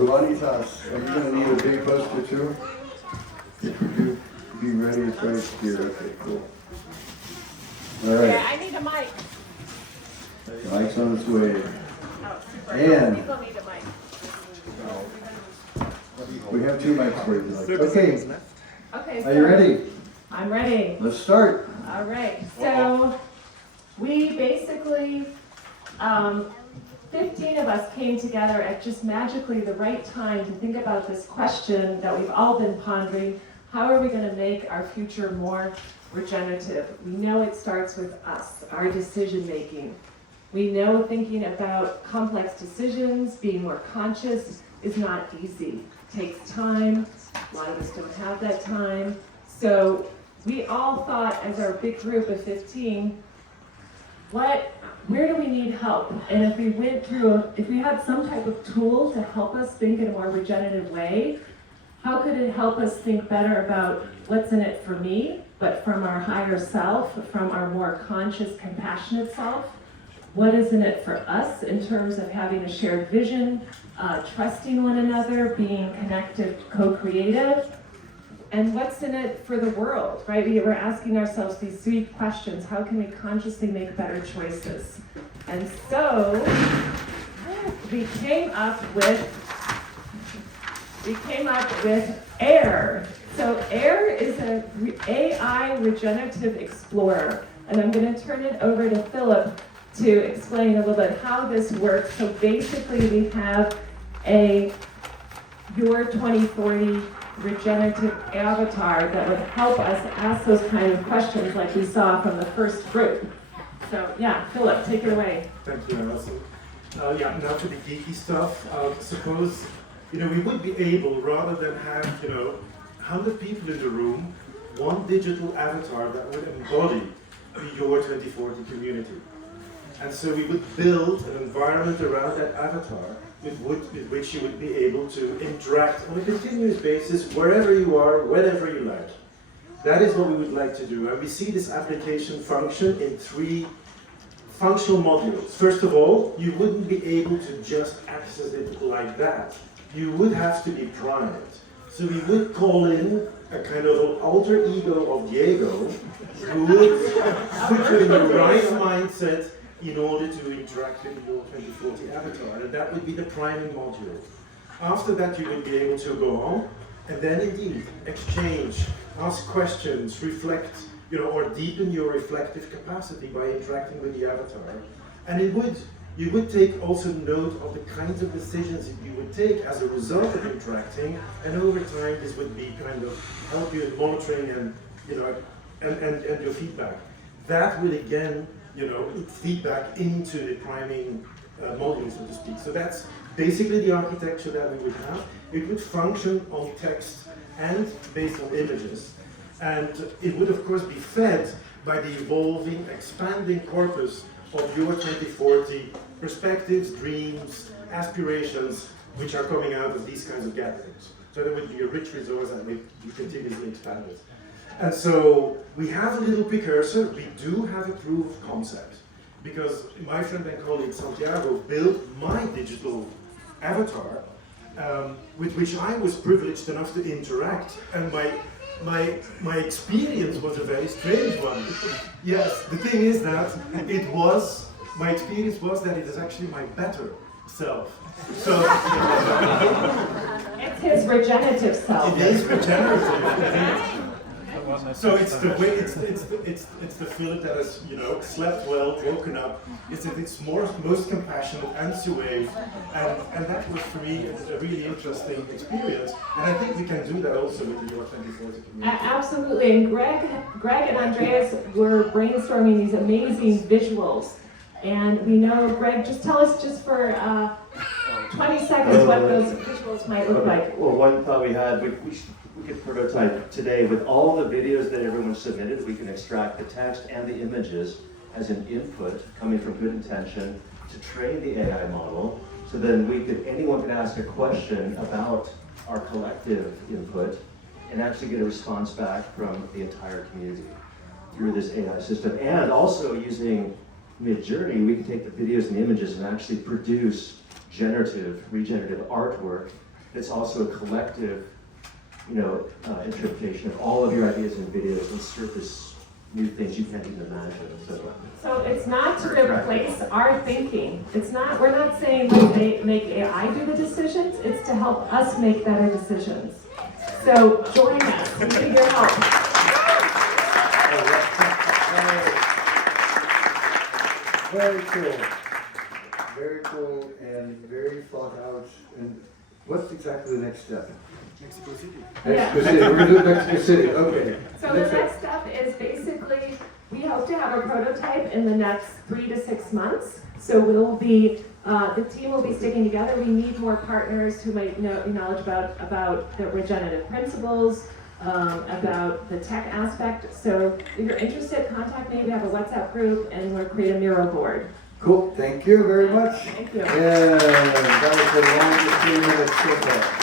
Juanitas, are you gonna need a big poster too? If you do, be ready, it's right here, okay, cool. All Yeah, right, I need a mic. mic's on its way. Oh, super. And- People need a mic. We have two mics for you. Okay, Okay, are you ready? I'm ready. Let's start. All right, so we basically, 15 of us came together at just magically the right time to think about this question that we've all been pondering. How are we going to make our future more regenerative? We know it starts with us, our decision making. We know thinking about complex decisions, being more conscious is not easy. It takes time. A lot of us don't have that time. So we all thought, as our big group of 15, where do we need help? And if we if we had some type of tool to help us think in a more regenerative way, how could it help us think better about what's in it for me, but from our higher self, from our more conscious, compassionate self? What is in it for us in terms of having a shared vision, trusting one another, being connected, co-creative? And what's in it for the world, right? We're asking ourselves these three questions. How can we consciously make better choices? And so we came up with AIR. So AIR is an AI regenerative explorer. And I'm going to turn it over to Philip to explain a little bit how this works. So basically we have your 2040 regenerative avatar that would help us ask those kind of questions like we saw from the first group. So yeah, Philip, take it away. Thank you, Alison. Now to the geeky stuff. Suppose, we would be able, rather than have, 100 people in the room, one digital avatar that would embody your 2040 community. And so we would build an environment around that avatar with which you would be able to interact on a continuous basis wherever you are, whenever you like. That is what we would like to do. And we see this application function in 3 functional modules. First of all, you wouldn't be able to just access it like that. You would have to be primed. So we would call in a kind of an alter ego of Diego who would put you in the right mindset in order to interact with your 2040 avatar, and that would be the priming module. After that, you would be able to go on, and then indeed exchange, ask questions, reflect, or deepen your reflective capacity by interacting with the avatar. And you would take also note of the kinds of decisions that you would take as a result of interacting, and over time this would be kind of help you in monitoring and and your feedback. That will again feedback into the priming module, so to speak. So that's basically the architecture that we would have. It would function on text and based on images. And it would, of course, be fed by the evolving, expanding corpus of your 2040 perspectives, dreams, aspirations, which are coming out of these kinds of gatherings. So there would be a rich resource that we continuously expanded. And so we have a little precursor. We do have a proof of concept because my friend and colleague Santiago built my digital avatar with which I was privileged enough to interact, and my experience was a very strange one. Yes, the thing is that my experience was that it is actually my better self. So It's his regenerative self. it is regenerative. So it's the Philip that has slept well, woken up. It's most compassionate and serene, and that was for me a really interesting experience. And I think we can do that also with the Your 2040 community. Absolutely, and Greg and Andreas were brainstorming these amazing visuals. And we know, Greg, just tell us just for 20 seconds what those visuals might look like. Well, one thought we had, we could prototype today with all the videos that everyone submitted. We can extract the text and the images as an input coming from good intention to train the AI model. So then anyone could ask a question about our collective input and actually get a response back from the entire community through this AI system. And also using Midjourney, we can take the videos and the images and actually produce regenerative artwork it's also a collective, interpretation of all of your ideas and videos and surface new things you can't even imagine. So it's not to replace our thinking. We're not saying let's make AI do the decisions, it's to help us make better decisions. So join us, we need your help. Very cool. Very cool and very thought out. And what's exactly the next step? Mexico City. Mexico City. We're gonna do Mexico City. Okay. So the next step is basically, we hope to have a prototype in the next 3 to 6 months. So the team will be sticking together. We need more partners who might know knowledge about the regenerative principles, about the tech aspect. So if you're interested, contact me. We have a WhatsApp group and we'll create a mural board. Cool. Thank you very much. Thank you. And that was the longest 3 minutes so far.